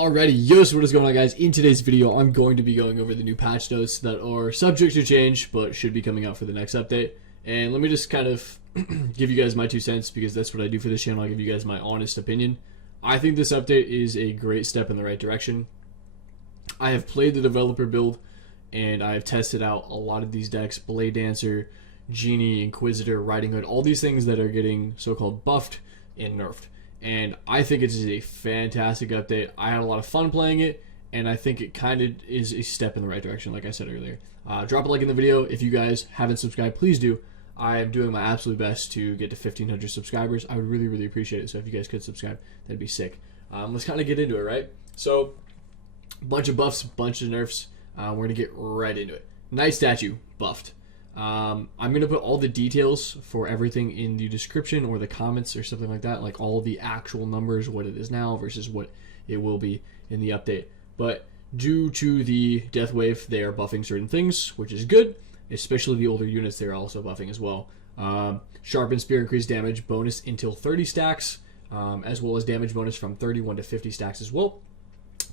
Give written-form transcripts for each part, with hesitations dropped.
Alrighty, yo, so what is going on, guys? In today's video, I'm going to be going over the new patch notes that are subject to change, but should be coming out for the next update. And let me just kind of give you guys my 2 cents, because that's what I do for this channel. I give you guys my honest opinion. I think this update is a great step in the right direction. I have played the developer build, and I have tested out a lot of these decks: Blade Dancer, Genie, Inquisitor, Riding Hood, all these things that are getting so-called buffed and nerfed. And I think it is a fantastic update. I had a lot of fun playing it, and I think it kind of is a step in the right direction, like I said earlier. Drop a like in the video. If you guys haven't subscribed, please do. I am doing my absolute best to get to 1,500 subscribers. I would really, really appreciate it. So if you guys could subscribe, that'd be sick. Let's kind of get into it, right? So, bunch of buffs, bunch of nerfs. We're going to get right into it. Night Statue, buffed. I'm going to put all the details for everything in the description or the comments or something like that, like all the actual numbers, what it is now versus what it will be in the update. But due to the death wave, they are buffing certain things, which is good, especially the older units they're also buffing as well. Sharpened Spear increased damage bonus until 30 stacks, as well as damage bonus from 31 to 50 stacks as well.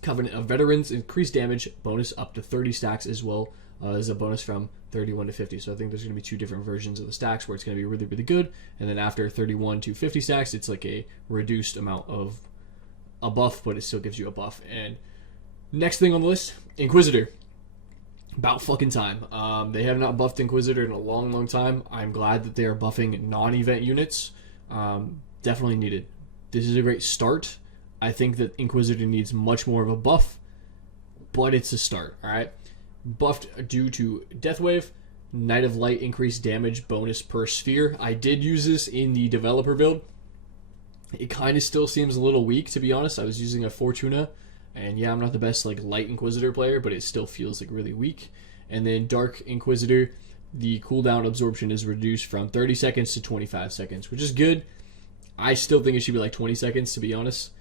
Covenant of Veterans increased damage bonus up to 30 stacks as well. As a bonus from 31 to 50. So I think there's going to be 2 different versions of the stacks where it's going to be really, really good. And then after 31 to 50 stacks, it's like a reduced amount of a buff, but it still gives you a buff. And next thing on the list, Inquisitor. About fucking time. They have not buffed Inquisitor in a long, long time. I'm glad that they are buffing non-event units. Definitely needed. This is a great start. I think that Inquisitor needs much more of a buff, but it's a start, alright? Buffed due to Death Wave. Night of Light increased damage bonus per sphere. I did use this in the developer build. It kind of still seems a little weak, to be honest. I was using a Fortuna, and yeah, I'm not the best like Light Inquisitor player, but it still feels like really weak. And then Dark Inquisitor, the cooldown absorption is reduced from 30 seconds to 25 seconds, which is good. I still think it should be like 20 seconds, to be honest.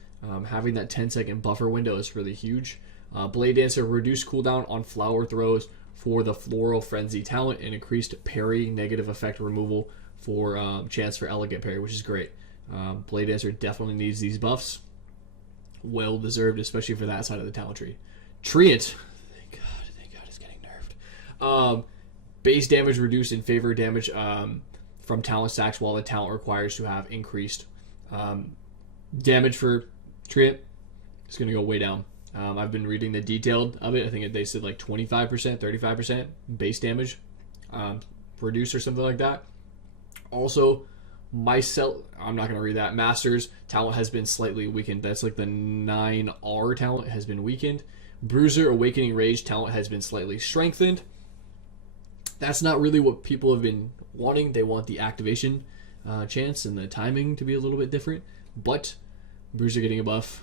Having that 10-second buffer window is really huge. Blade Dancer reduced cooldown on flower throws for the Floral Frenzy talent and increased parry negative effect removal for chance for elegant parry, which is great. Blade Dancer definitely needs these buffs. Well deserved, especially for that side of the talent tree. Treant, thank God it's getting nerfed. Base damage reduced in favor of damage from talent stacks, while the talent requires to have increased damage for Treant. It's going to go way down. I've been reading the detailed of it. I think they said like 25%, 35% base damage reduced or something like that. Also, myself, I'm not going to read that. Masters talent has been slightly weakened. That's like the 9R talent has been weakened. Bruiser Awakening Rage talent has been slightly strengthened. That's not really what people have been wanting. They want the activation chance and the timing to be a little bit different. But Bruiser getting a buff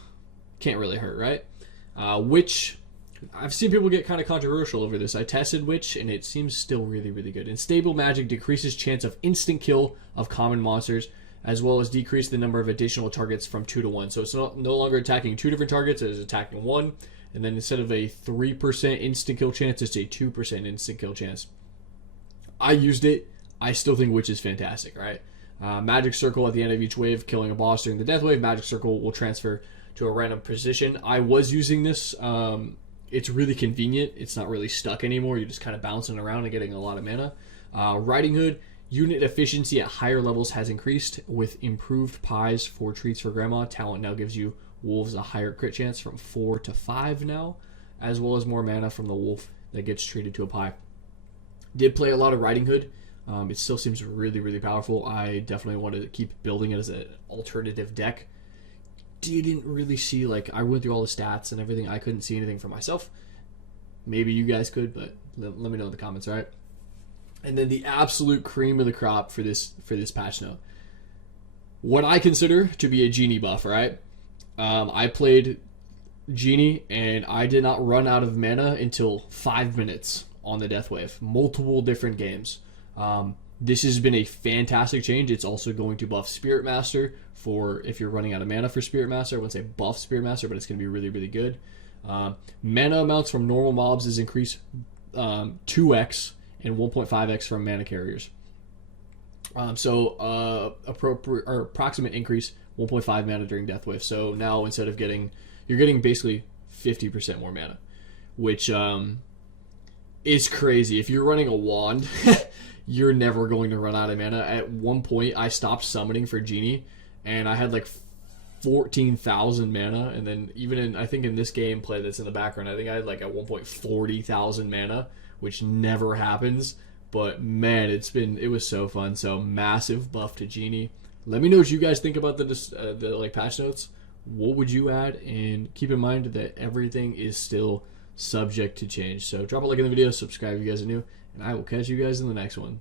can't really hurt, right? Witch, I've seen people get kind of controversial over this. I tested Witch, and it seems still really, really good. Unstable Magic decreases chance of instant kill of common monsters, as well as decrease the number of additional targets from 2 to 1. So it's no longer attacking 2 different targets, it is attacking 1. And then instead of a 3% instant kill chance, it's a 2% instant kill chance. I used it. I still think Witch is fantastic, right? Magic Circle at the end of each wave, killing a boss during the death wave. Magic Circle will transfer to a random position. I was using this. It's really convenient. It's not really stuck anymore. You're just kind of bouncing around and getting a lot of mana. Riding Hood, unit efficiency at higher levels has increased with improved pies for treats for grandma. Talent now gives you wolves a higher crit chance from 4 to 5 now, as well as more mana from the wolf that gets treated to a pie. Did play a lot of Riding Hood. It still seems really, really powerful. I definitely want to keep building it as an alternative deck. Didn't really see, like, I went through all the stats and everything. I couldn't see anything for myself. Maybe you guys could, but let me know in the comments, all right? And then the absolute cream of the crop for this patch note, what I consider to be a Genie buff, right? I played Genie, and I did not run out of mana until 5 minutes on the death wave. Multiple different games. This has been a fantastic change. It's also going to buff Spirit Master for if you're running out of mana for Spirit Master. I wouldn't say buff Spirit Master, but it's going to be really, really good. Mana amounts from normal mobs is increased 2x and 1.5x from mana carriers. Approximate increase 1.5 mana during Death Wave. So now instead of you're getting basically 50% more mana, which is crazy. If you're running a wand, you're never going to run out of mana. At one point, I stopped summoning for Genie, and I had like 14,000 mana, and then even in, I think in this gameplay that's in the background, I think I had like at one point 40,000 mana, which never happens. But man, it was so fun. So massive buff to Genie. Let me know what you guys think about the like patch notes. What would you add? And keep in mind that everything is still subject to change. So drop a like in the video, subscribe if you guys are new, and I will catch you guys in the next one.